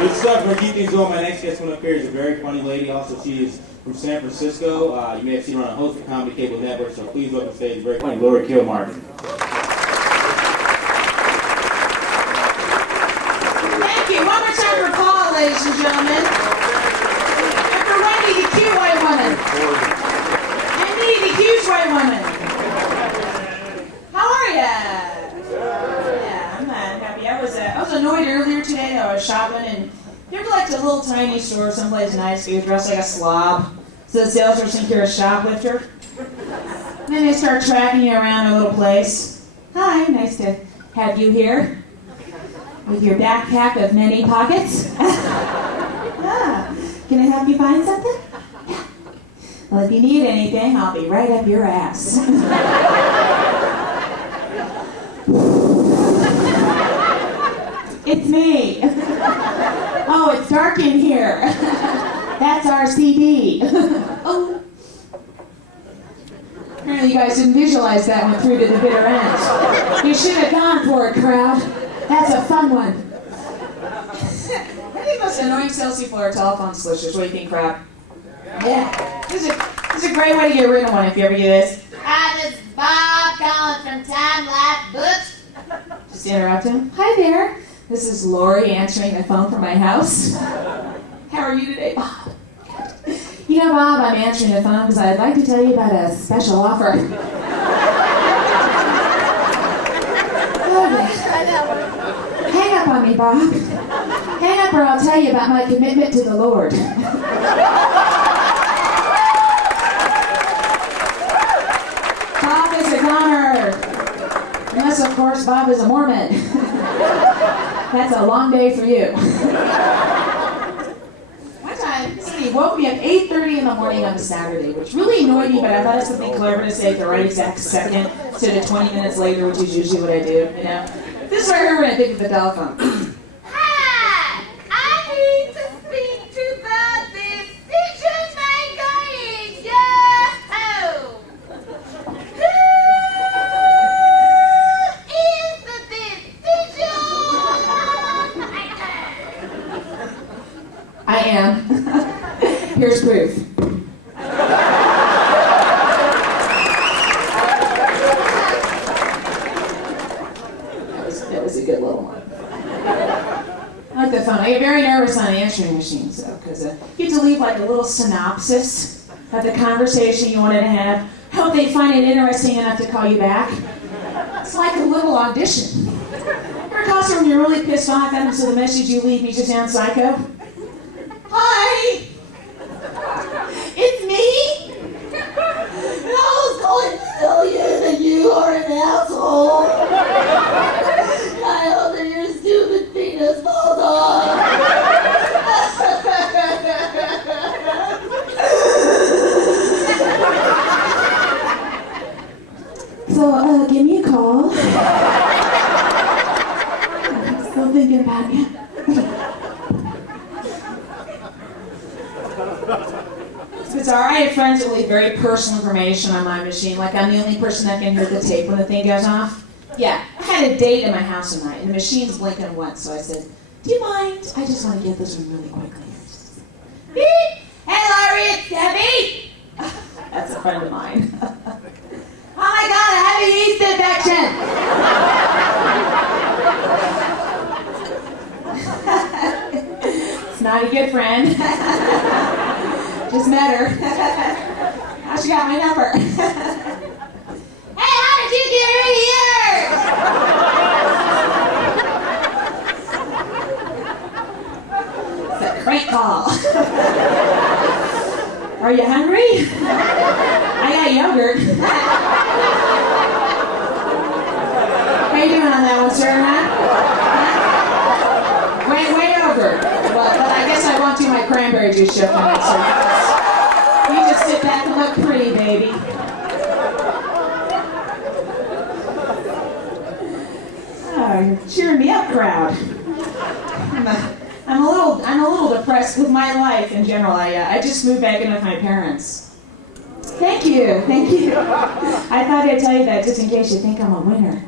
Good stuff. We're keeping things going. My next guest coming up here is a very funny lady. Also, she is from San Francisco. You may have seen her on a host of Comedy Cable Network, so please welcome to stage very funny Lori Kilmartin. Thank you. One more time for Paul, ladies and gentlemen. And for Wendy, the cute white woman. And me, the huge white woman. How are ya? Yeah, I'm happy. I was annoyed earlier today. I was shopping, and you ever like a little tiny store someplace nice, you dress like a slob, so the salesperson think you're a shoplifter? And then they start tracking you around a little place. Hi, nice to have you here. With your backpack of many pockets. Can I help you find something? Yeah. Well, if you need anything, I'll be right up your ass. It's me. Oh, it's dark in here. That's our CD. Oh. Apparently you guys didn't visualize that one through to the bitter end. You should have gone for it, crowd. That's a fun one. I think the most annoying salespeople are telephone switchers. What do you think, crowd? Yeah. This is a great way to get rid of one if you ever do this. Hi, this is Bob calling from Time Life Books. Just interrupt him. Hi there. This is Lori answering the phone from my house. How are you today, Bob? You know, Bob, I'm answering the phone because I'd like to tell you about a special offer. Hang up on me, Bob. Hang up or I'll tell you about my commitment to the Lord. Bob is a goner. Unless, of course, Bob is a Mormon. That's a long day for you. One time, Steve woke me up 8:30 in the morning on a Saturday, which really annoyed me, but I thought it was something clever to say at the right exact second instead of 20 minutes later, which is usually what I do, you know? This is what I heard when I picked up the telephone. Hi, I need to speak to the decision maker in your home. Who is the decision maker? I am. Here's proof. That was a good little one. I like the phone. I get very nervous on answering machines, though, because you get to leave like a little synopsis of the conversation you wanted to have. I hope they find it interesting enough to call you back. It's like a little audition. Ever call someone you're really pissed off at them, so the message you leave makes you sound psycho? Hi! It's me! And I was going to tell you that you are an asshole. I hope that your stupid penis falls off. So, give me a call. I'm still thinking about you. Bizarre. I have friends that leave very personal information on my machine, like I'm the only person that can hear the tape when the thing goes off. Yeah, I had a date at my house tonight, and the machine's blinking once, so I said, do you mind? I just want to get this one really quickly. Beep! Hey, Laurie, it's Debbie! That's a friend of mine. Oh my God, I have a yeast infection! It's not a good friend. Just met her. Now she got my number. Hey, how did you get in here? It's a crank call. Are you hungry? I got yogurt. How you doing on that one, sir, huh? Way over. But I guess I won't do my cranberry juice show tonight, sir. You just sit back and look pretty, baby. Oh, you're cheering me up, crowd. I'm a little depressed with my life in general. I just moved back in with my parents. Thank you. I thought I'd tell you that just in case you think I'm a winner.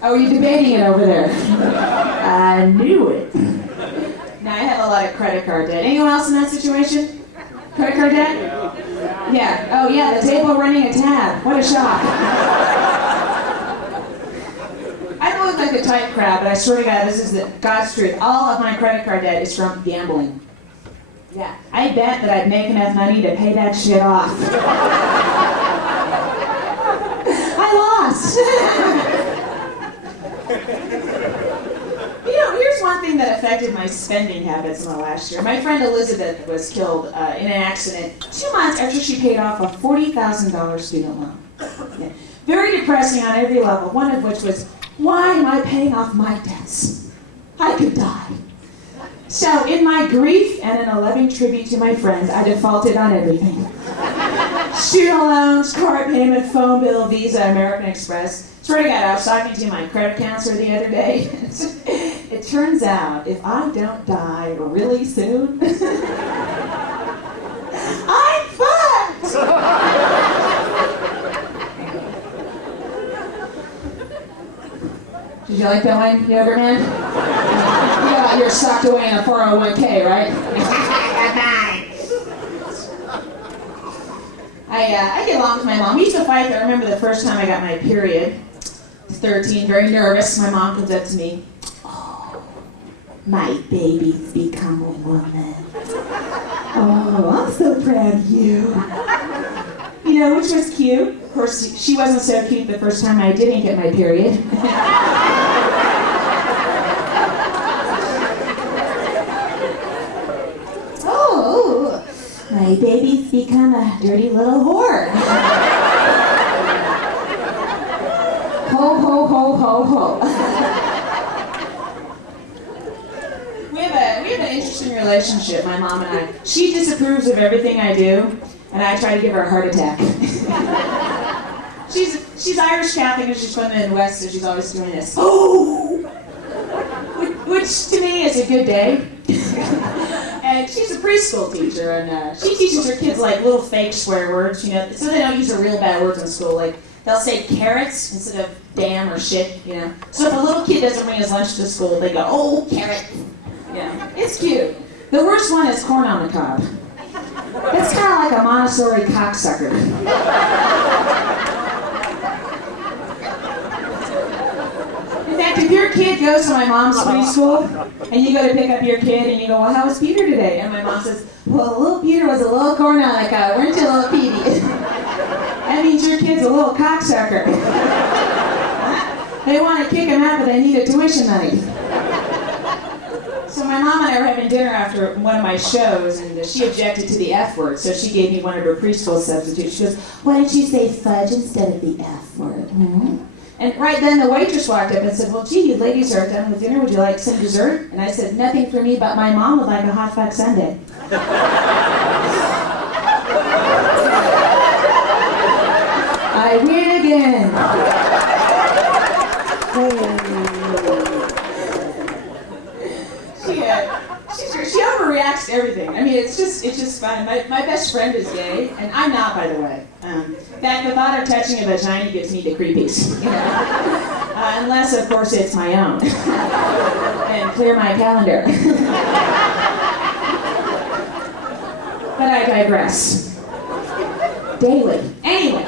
Oh, you're debating it over there. I knew it. Now, I have a lot of credit card debt. Anyone else in that situation? Credit card debt? Yeah. Oh, yeah, the table running a tab. What a shock. I don't look like a tight crowd, but I swear to God, this is God's truth. All of my credit card debt is from gambling. Yeah. I bet that I'd make enough money to pay that shit off. I lost. Here's one thing that affected my spending habits in the last year. My friend Elizabeth was killed in an accident 2 months after she paid off a $40,000 student loan. Yeah. Very depressing on every level, one of which was, why am I paying off my debts? I could die. So in my grief and in a loving tribute to my friends, I defaulted on everything. Student loans, car payment, phone bill, Visa, American Express. Swear to God, I was talking to my credit counselor the other day. It turns out, if I don't die really soon, I'm fucked! Did you like that one, Yogurt Man? You're socked away in a 401k, right? I get along with my mom. We used to fight. I remember the first time I got my period. 13, very nervous. My mom comes up to me. Oh, my baby's become a woman. Oh, I'm so proud of you. You know, which was cute. Of course, she wasn't so cute the first time I didn't get my period. Oh, my baby's become a dirty little whore. Ho, ho, ho, ho, ho. We have an interesting relationship, my mom and I. She disapproves of everything I do, and I try to give her a heart attack. She's Irish Catholic and she's from the Midwest, so she's always doing this. Oh! Which to me is a good day. And she's a preschool teacher, and she teaches her kids like little fake swear words, you know, so they don't use the real bad words in school. Like they'll say carrots instead of damn or shit, you know. So if a little kid doesn't bring his lunch to school, they go, oh, carrot. Yeah, it's cute. The worst one is corn on the cob. That's kind of like a Montessori cocksucker. In fact, if your kid goes to my mom's preschool, and you go to pick up your kid, and you go, well, how was Peter today? And my mom says, well, little Peter was a little corn on the cob, weren't you, little Petey? That means your kid's a little cocksucker. They want to kick him out, but they need a tuition money. So my mom and I were having dinner after one of my shows, and she objected to the F word, so she gave me one of her preschool substitutes. She goes, why don't you say fudge instead of the F word? Hmm? And right then the waitress walked up and said, well, gee, you ladies are done with dinner. Would you like some dessert? And I said, nothing for me, but my mom would like a hot fudge sundae. I win again. She overreacts to everything. I mean, it's just fun. My best friend is gay, and I'm not, by the way. In fact, the thought of touching a vagina gives me the creepies. You know? Unless, of course, it's my own. And clear my calendar. But I digress. Daily. Anyway.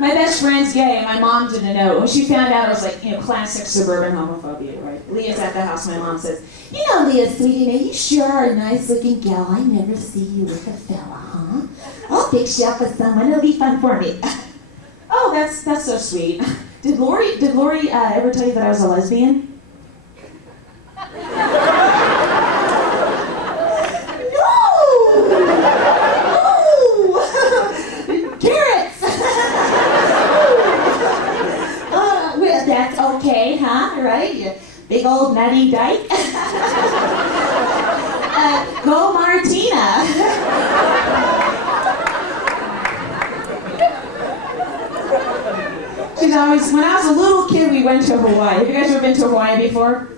My best friend's gay, and my mom didn't know. When she found out, it was like, you know, classic suburban homophobia, right? Leah's at the house. My mom says, you know, Leah, sweetie, you sure are a nice-looking gal. I never see you with a fella, huh? I'll fix you up with someone. It'll be fun for me. Oh, that's so sweet. Did Lori ever tell you that I was a lesbian? That's okay, huh? Right? You big old nutty dyke. Go Martina. She's always, when I was a little kid, we went to Hawaii. Have you guys ever been to Hawaii before?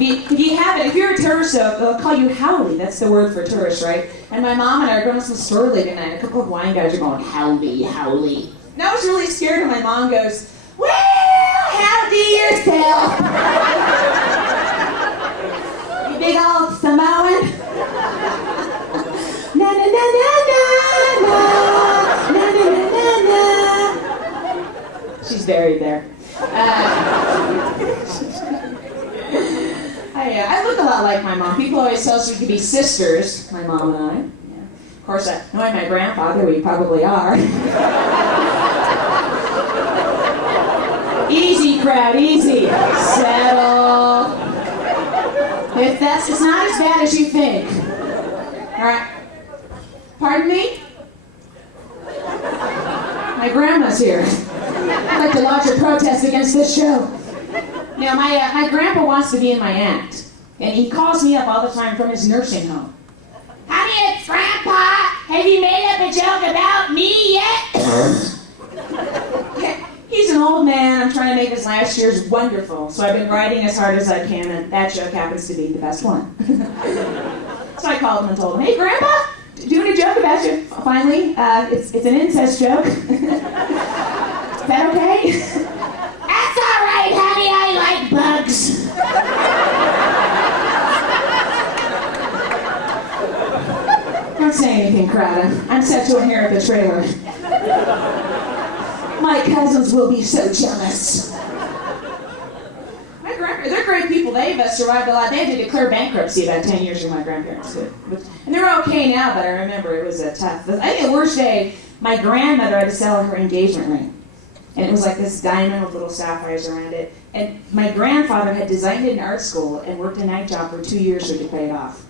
If you haven't, if you're a tourist, they'll call you howdy. That's the word for tourist, right? And my mom and I are going to some store late at night. A couple of Hawaiian guys are going, howdy, howdy. And I was really scared, and my mom goes, well, howdy yourself. You big old Samoan. Na na na na na na na na na na. She's buried there. I look a lot like my mom. People always tell us we could be sisters, my mom and I. Yeah. Of course, knowing my grandfather, we probably are. Easy, crowd, easy. Settle. It's not as bad as you think. All right. Pardon me? My grandma's here. I'd like to lodge a protest against this show. Now, my grandpa wants to be in my act, and he calls me up all the time from his nursing home. Honey, it's Grandpa. Have you made up a joke about me yet? He's an old man. I'm trying to make his last years wonderful, so I've been writing as hard as I can, and that joke happens to be the best one. So I called him and told him, hey, Grandpa, doing a joke about you. Finally, it's an incest joke. Is that okay? That's all right, honey. I like bugs. Don't say anything, Crowder. I'm set to inherit the trailer. My cousins will be so jealous. They're great people. They've survived a lot. They had to declare bankruptcy about 10 years ago, my grandparents did. And they're okay now, but I remember it was tough. I think the worst day, my grandmother had to sell her engagement ring. And it was like this diamond with little sapphires around it. And my grandfather had designed it in art school and worked a night job for 2 years so he could pay it off.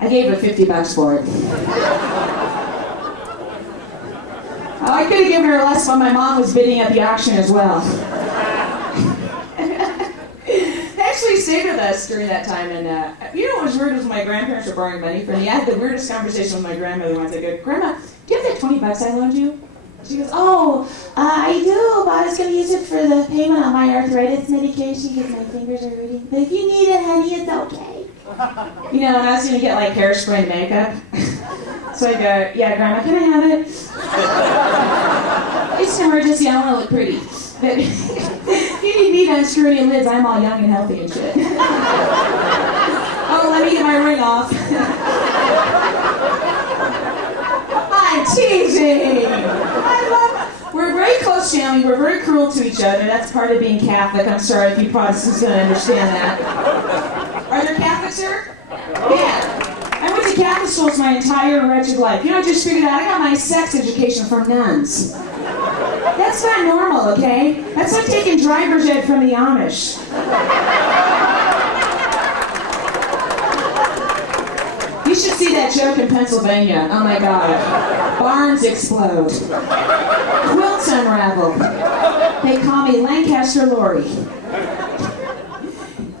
I gave her $50 for it. Oh, I could have given her less when my mom was bidding at the auction as well. They actually stayed with us during that time, and you know what was weird was my grandparents were borrowing money from me. I had the weirdest conversation with my grandmother once. I go, Grandma, do you have that $20 I loaned you? She goes, oh, I do, but I was going to use it for the payment on my arthritis medication because my fingers are hurting. But if you need it, honey, it's okay. You know, and I was going to get like hairspray and makeup. So I go, yeah, Grandma, can I have it? It's an emergency, I want to look pretty. But if you need me to unscrew any lids, I'm all young and healthy and shit. Oh, let me get my ring off. I'm teasing. We're a very close family. We're very cruel to each other. That's part of being Catholic. I'm sorry if you Protestants don't understand that. Are there Catholics here? Yeah. I went to Catholic schools my entire wretched life. You know, I just figured out I got my sex education from nuns. That's not normal, okay? That's like taking driver's ed from the Amish. You should see that joke in Pennsylvania. Oh my God. Barns explode. Quilts unravel. They call me Lancaster Lori.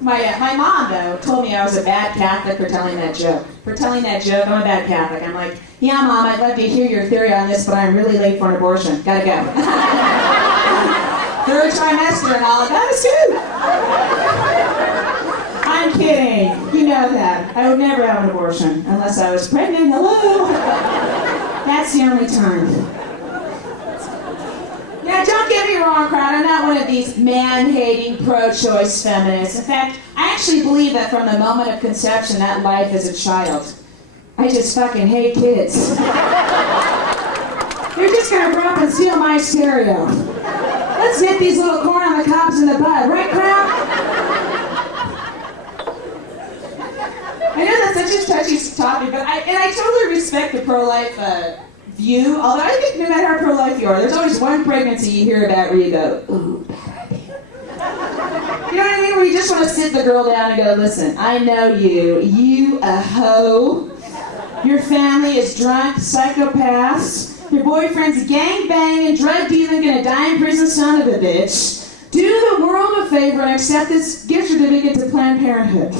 My mom, though, told me I was a bad Catholic for telling that joke. For telling that joke, I'm a bad Catholic. I'm like, yeah, Mom, I'd love to hear your theory on this, but I'm really late for an abortion. Gotta go. Third trimester and all of that is good. I'm kidding. You know that. I would never have an abortion unless I was pregnant. Hello. That's the only time. Now, don't get me wrong, crowd. I'm not one of these man-hating, pro-choice feminists. In fact, I actually believe that from the moment of conception, that life is a child. I just fucking hate kids. They're just gonna grow up and steal my stereo. Let's nip these little corn on the cobs in the bud, right, crowd? I know that's such a touchy topic, but I totally respect the pro-life view, although I think no matter how pro-life you are, there's always one pregnancy you hear about where you go, ooh, bad idea. You know what I mean? Where you just want to sit the girl down and go, listen, I know you a hoe. Your family is drunk psychopaths. Your boyfriend's gang-banging, drug-dealing, gonna die in prison son of a bitch. Do the world a favor and accept this gift certificate to Planned Parenthood.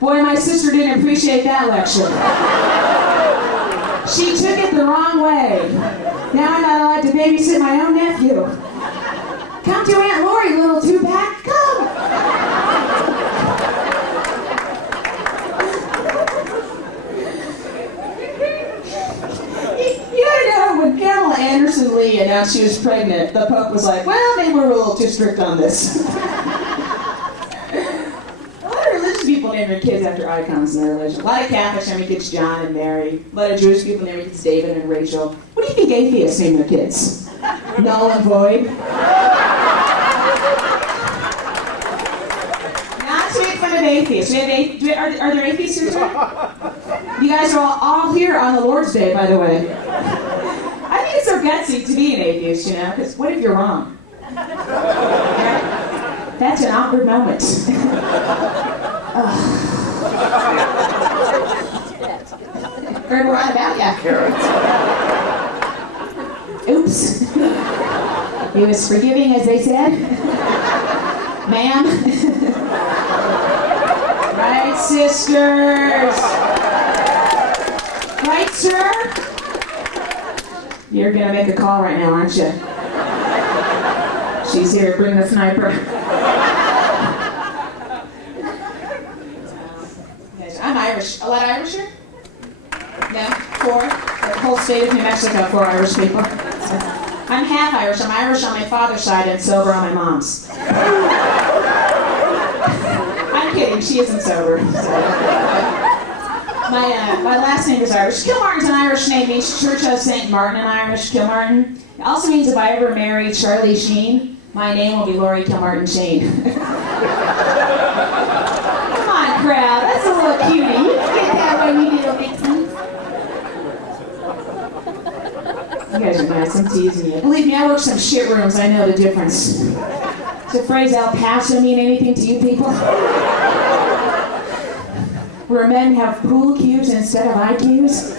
Boy, my sister didn't appreciate that lecture. She took it the wrong way. Now I'm not allowed to babysit my own nephew. Come to Aunt Lori, little two-pack. Come. You gotta know, when Pamela Anderson Lee announced she was pregnant, the Pope was like, well, maybe we're a little too strict on this. A lot of religious people name their kids after icons in their religion. A lot of Catholics name their kids John and Mary. A lot of Jewish people name their kids David and Rachel. What do you think atheists name their kids? Null and void? Not to make fun of atheists. Are there atheists here today? You guys are all here on the Lord's Day, by the way. I think it's so gutsy to be an atheist, you know, because what if you're wrong? That's an awkward moment. Heard a lot about ya. Oops. He was forgiving, as they said. Ma'am. Right, sisters? Right, sir? You're gonna make a call right now, aren't you? She's here, bring the sniper. I'm Irish. A lot of Irish here? No? 4? The whole state of New Mexico, 4 Irish people. I'm half Irish. I'm Irish on my father's side and sober on my mom's. I'm kidding. She isn't sober. So. My last name is Irish. Kilmartin's an Irish name. It means Church of St. Martin in Irish, Kilmartin. It also means if I ever marry Charlie Sheen, my name will be Laurie Kilmartin Sheen. Come on, crowd. That's a little cutie. You can get that way, you little vixens. You guys are nice. I'm teasing you. Believe me, I work some shit rooms. I know the difference. Does the phrase El Paso mean anything to you people? Where men have pool cues instead of IQs?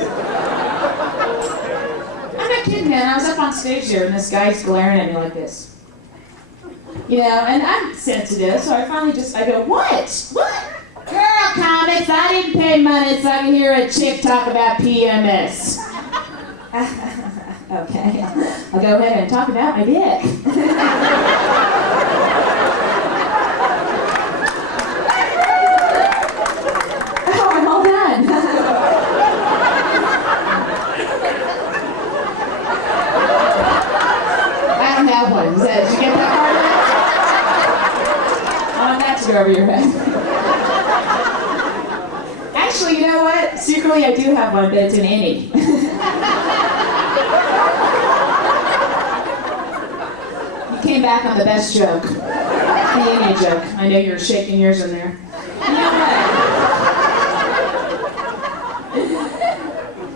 I'm not kidding, man. I was up on stage there, and this guy's glaring at me like this. You know, and I'm sensitive, so I finally I go, what? What? Girl comics, I didn't pay money so I can hear a chick talk about PMS. Okay, I'll go ahead and talk about my dick. Oh, I'm all done. I don't have one. Did you get that part of it? I want that to go over your head. Actually, you know what? Secretly, I do have one, but it's an innie. You came back on the best joke. The innie joke. I know you're shaking yours in there. You know what?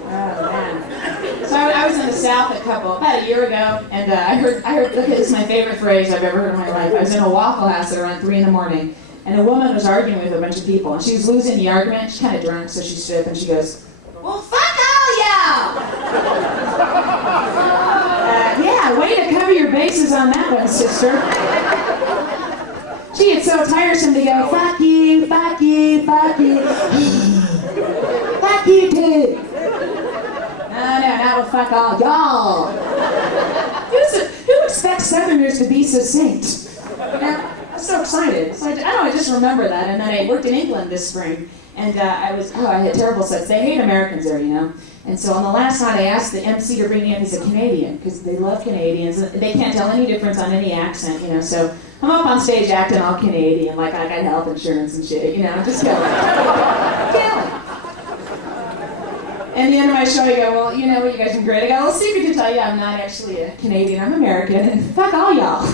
Oh, man. So I was in the South about a year ago, and I heard, look, this is my favorite phrase I've ever heard in my life. I was in a Waffle House at around 3 a.m, and a woman was arguing with a bunch of people, and she was losing the argument. She's kind of drunk, so she stood up and she goes, well, fuck all y'all! Yeah, way to cover your bases on that one, sister. Gee, it's so tiresome to go, fuck you, fuck you, fuck you. Fuck you too. No, not with fuck all y'all. Who expects Southerners to be succinct? Now, I was so excited. So I just remember that. And then I worked in England this spring, and I had terrible sex. They hate Americans there, you know. And so on the last night, I asked the MC to bring me in as a Canadian, because they love Canadians. They can't tell any difference on any accent, you know. So I'm up on stage acting all Canadian, like I got health insurance and shit, you know. I'm just killing. And at the end of my show, I go, well, you know what, you guys are great. I go, well, secret to tell you, I'm not actually a Canadian, I'm American, and fuck all y'all.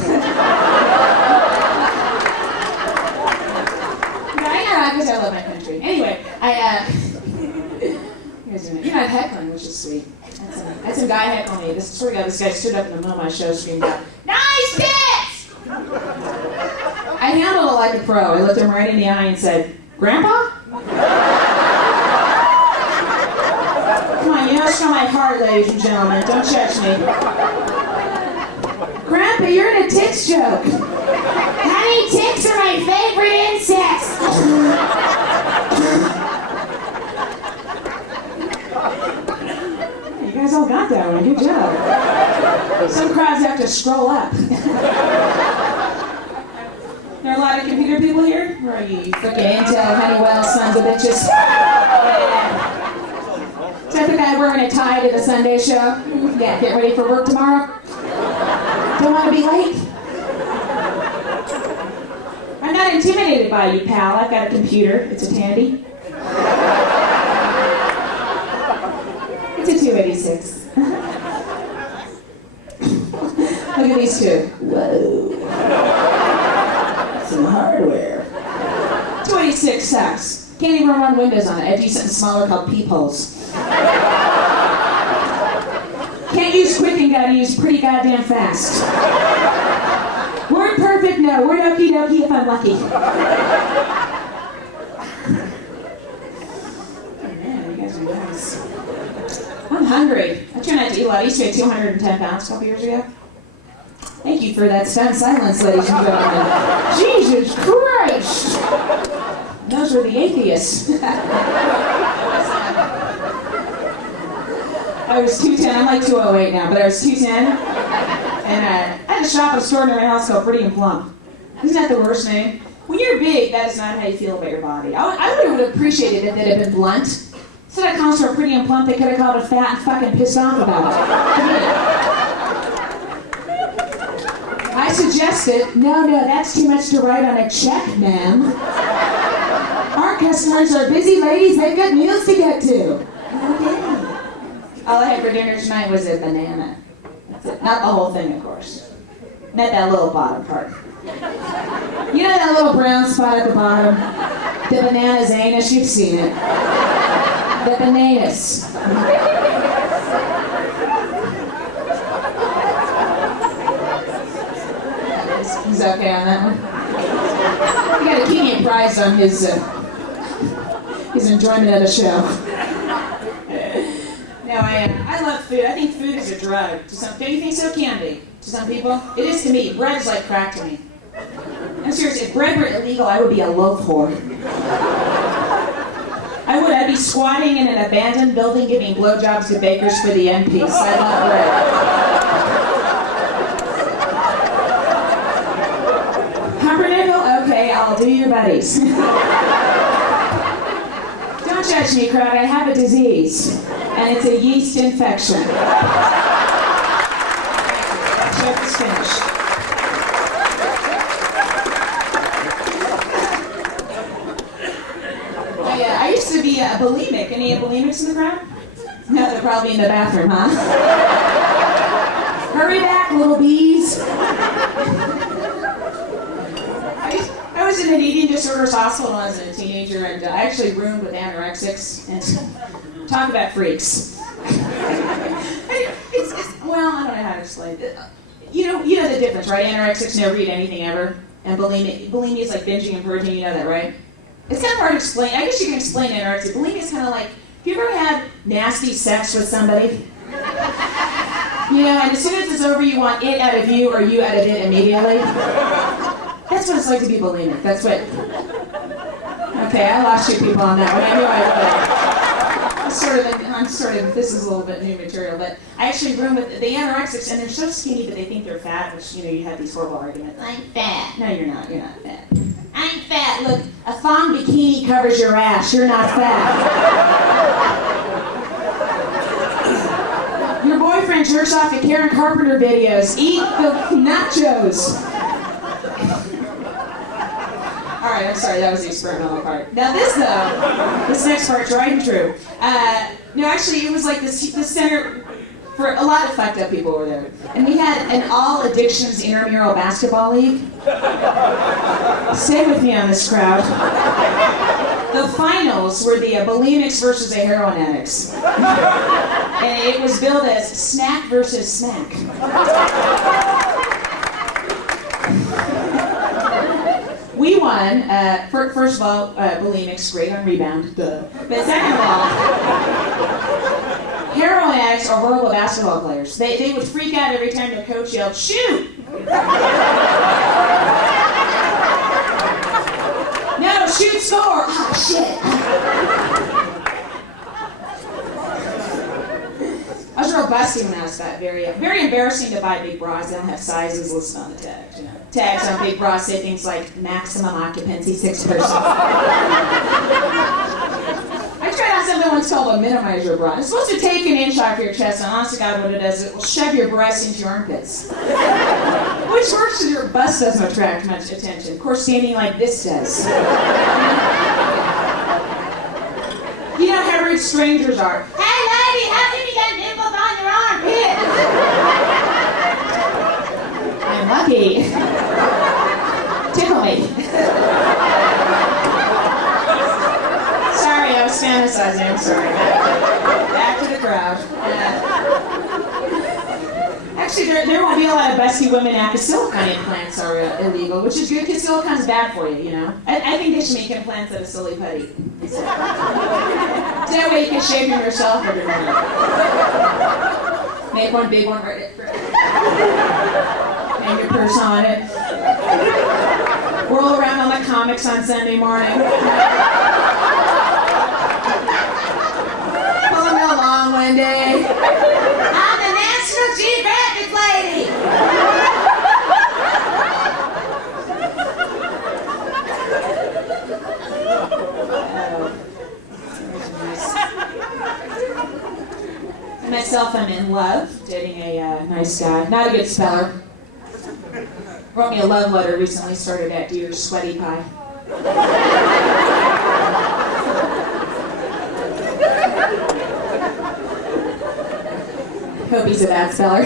Because I love my country. Anyway, you're not heckling, which is sweet. That's a guy heckling me. This guy stood up in the middle of my show screamed out, nice tits! I handled it like a pro. I looked him right in the eye and said, Grandpa? Come on, you know it's from my heart, ladies and gentlemen. Don't judge me. Grandpa, you're in a tits joke. Honey, ticks are my favorite insects. You guys all got that one. Good job. Some crowds have to scroll up. There are a lot of computer people here? Where are you? Freaking Intel, Honeywell, sons of bitches. Yeah. Is that the guy wearing a tie to the Sunday show? Yeah, get ready for work tomorrow? Don't want to be late? I'm not intimidated by you, pal. I've got a computer. It's a Tandy. It's a 286. Look at these two. Whoa. Some hardware. 286 sucks. Can't even run windows on it. I do something smaller called peepholes. Can't use quick and gotta use pretty goddamn fast. Word perfect, no. Word okie dokie if I'm lucky. Oh man, you guys are nice. I'm hungry. I tried not to eat a lot. I used to weigh 210 pounds a couple years ago. Thank you for that stunned silence, ladies and gentlemen. Jesus Christ! Those were the atheists. I was 210. I'm like 208 now, but I was 210. And I had to shop at a store near my house called Pretty and Plump. Isn't that the worst name? When you're big, that is not how you feel about your body. I would have appreciated it if it had been blunt. Instead of calling store Pretty and Plump, they could have called it fat and fucking pissed off about it. I suggested, no, that's too much to write on a check, ma'am. Our customers are busy ladies, they've got meals to get to. Okay. All I had for dinner tonight was a banana. That's it. Not the whole thing, of course. Not that little bottom part. You know that little brown spot at the bottom? The banana's anus, you've seen it. The bananas. He's okay on that one. We got a Kenyan prize on his enjoyment of the show. No, I love food. I think food is a drug. Don't you think so? Can be. To some people. It is to me. Bread is like crack to me. I'm serious. If bread were illegal, I would be a loaf whore. I would. I'd be squatting in an abandoned building giving blowjobs to bakers for the MPs. I love bread. Pumpernickel? Okay, I'll do your buddies. Don't judge me, crowd. I have a disease. And it's a yeast infection. Joke is finished. I used to be a bulimic. Any bulimics in the crowd? No, they're probably in the bathroom, huh? Hurry back, little bees. I was in an eating disorders hospital when I was a teenager, and I actually roomed with anorexics. And talk about freaks. Well, I don't know how to explain it. You know the difference, right? Anorexics never eat anything ever, and bulimia is like binging and purging. You know that, right? It's kind of hard to explain. I guess you can explain anorexia. Bulimia is kind of like, have you ever had nasty sex with somebody? You know, and as soon as it's over, you want it out of you or you out of it immediately. That's what it's like to be bulimic. That's what. Okay, I lost you people on that one. I knew I would. This is a little bit new material, but I actually room with the anorexics, and they're so skinny, but they think they're fat, which, you have these horrible arguments. I'm fat. No, you're not fat. I'm fat. Look, a thong bikini covers your ass. You're not fat. Your boyfriend jerks off to Karen Carpenter videos. Eat the nachos. All right, I'm sorry, that was the experimental part. Now this next part's right and true. No, actually, it was like the center for a lot of fucked up people over there. And we had an all addictions intramural basketball league. Stay with me on this, crowd. The finals were the bulimics versus the heroin addicts. And it was billed as snack versus smack. We won, first of all, bulimics, great on rebound, duh. But second of all, heroin addicts are horrible basketball players. They would freak out every time their coach yelled, shoot! No, shoot, score! Oh, shit. I was real busty when I was fat. Very embarrassing to buy big bras. They don't have sizes listed on the tags. Tags on big bras say things like maximum occupancy 6 person. I tried on some another one's called a minimizer bra. It's supposed to take an inch off your chest, and honest to God, what it does, it will shove your breasts into your armpits. Which works because your bust doesn't attract much attention. Of course, standing like this does. You know how rude strangers are. Hey, lady, how come you got nipples on your armpit? I'm lucky. Tickle me. Sorry, I was fantasizing. I'm sorry. Back to the crowd. Actually, there won't be a lot of busty women after silicone implants are illegal, which is good because silicone's bad for you, you know. I think they should make implants out of silly putty. So that way you can shave them yourself every morning. Make one big one right at hang your purse on it. Roll around on the comics on Sunday morning. Pull them real long one day. I'm the National Geographic lady. Myself, I'm in love, dating a nice guy. Not a good speller. Wrote me a love letter recently, started at Dear Sweaty Pie. Hope he's a bad speller.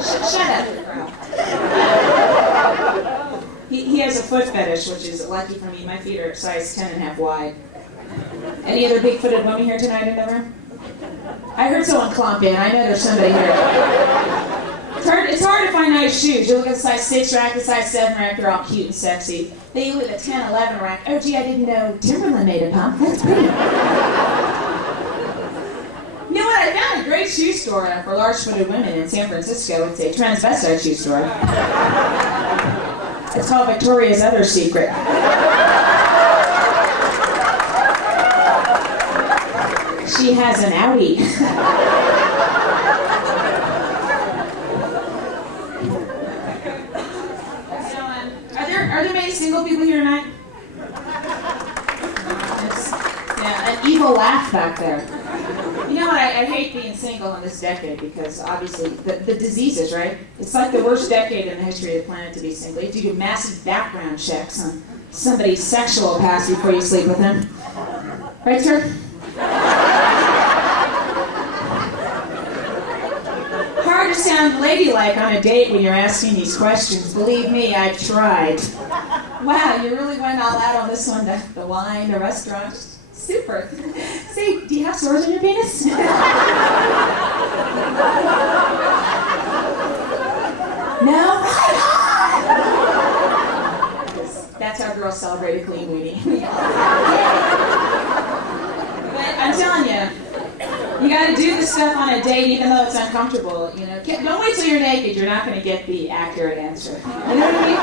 Shut up, girl. He has a foot fetish, which is lucky for me. My feet are size 10.5 wide. Any other big-footed women here tonight in the room? I heard someone clomp in. I know there's somebody here. It's hard to find nice shoes. You look at the size 6 rack, the size 7 rack, they're all cute and sexy. Then you look at the 10, 11 rack. Oh, gee, I didn't know Timberland made a pump. That's pretty. You know what? I found a great shoe store for large-footed women in San Francisco. It's a transvestite shoe store. It's called Victoria's Other Secret. She has an Audi. Are there many single people here tonight? An evil laugh back there. You know what? I hate being single in this decade because obviously the diseases, right? It's like the worst decade in the history of the planet to be single. You have to do massive background checks on somebody's sexual past before you sleep with them. Right, sir? Hard to sound ladylike on a date when you're asking these questions. Believe me, I've tried. Wow, you really went all out on this one. The wine, the restaurant. Super. Say, do you have sores on your penis? No? Right on! That's how girls celebrate a clean weenie. But I'm telling you, you gotta do this stuff on a date even though it's uncomfortable, you know. Don't wait till you're naked, you're not gonna get the accurate answer. You know what I mean?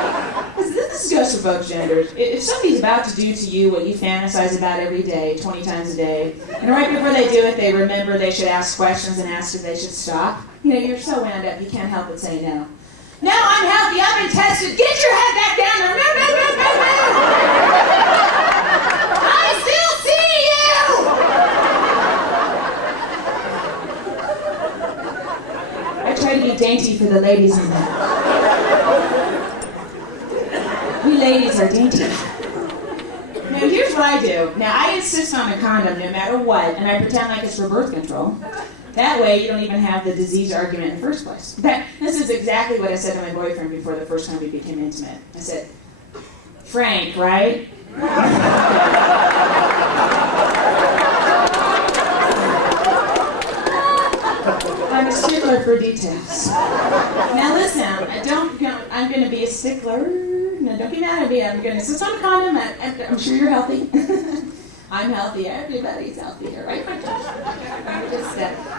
This goes for both genders. If somebody's about to do to you what you fantasize about every day, 20 times a day, and right before they do it, they remember they should ask questions and ask if they should stop, you know, you're so wound up, you can't help but say no. No, I'm healthy, I've been tested, get your head back down there, no. I still see you! I try to be dainty for the ladies in there. We ladies are dainty. Now, here's what I do. Now, I insist on a condom no matter what, and I pretend like it's for birth control. That way, you don't even have the disease argument in the first place. This is exactly what I said to my boyfriend before the first time we became intimate. I said, Frank, right? I'm a stickler for details. Now listen, I'm going to be a stickler. No, don't get mad at me. I'm going to insist on a condom. I'm sure you're healthy. I'm healthy. Everybody's healthy here, right?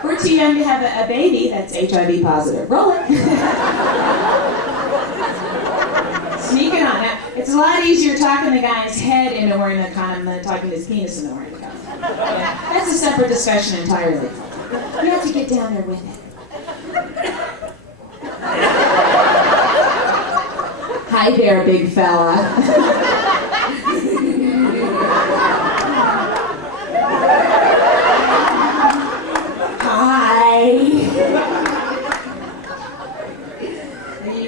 We're too young to have a baby that's HIV positive. Roll it. Sneak it on. Now, it's a lot easier talking the guy's head into wearing a condom than talking his penis into wearing a condom. Yeah, that's a separate discussion entirely. You have to get down there with it. Hi there, big fella.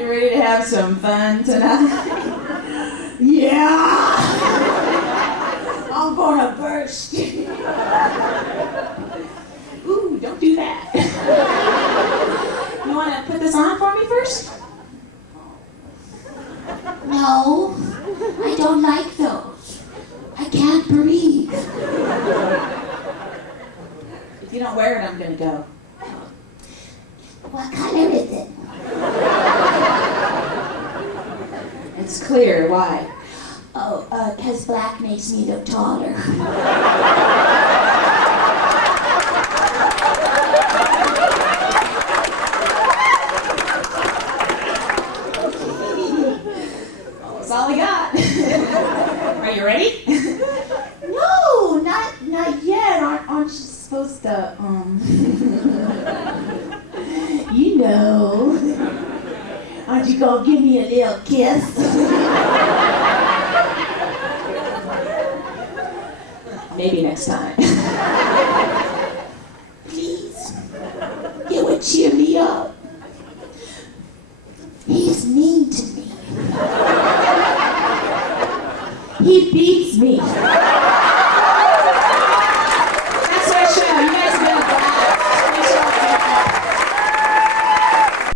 You ready to have some fun tonight? Yeah! I'm gonna burst. Ooh, don't do that. You wanna put this on for me first? No, I don't like those. I can't breathe. If you don't wear it, I'm gonna go. What color is it? It's clear. Why? Oh, 'cause black makes me look taller. That's all I got. Are you ready? No, not yet. Aren't you supposed to, you know. Aren't you gonna give me a little kiss? Maybe next time. Please, it would cheer me up. He's mean to me. He beats me.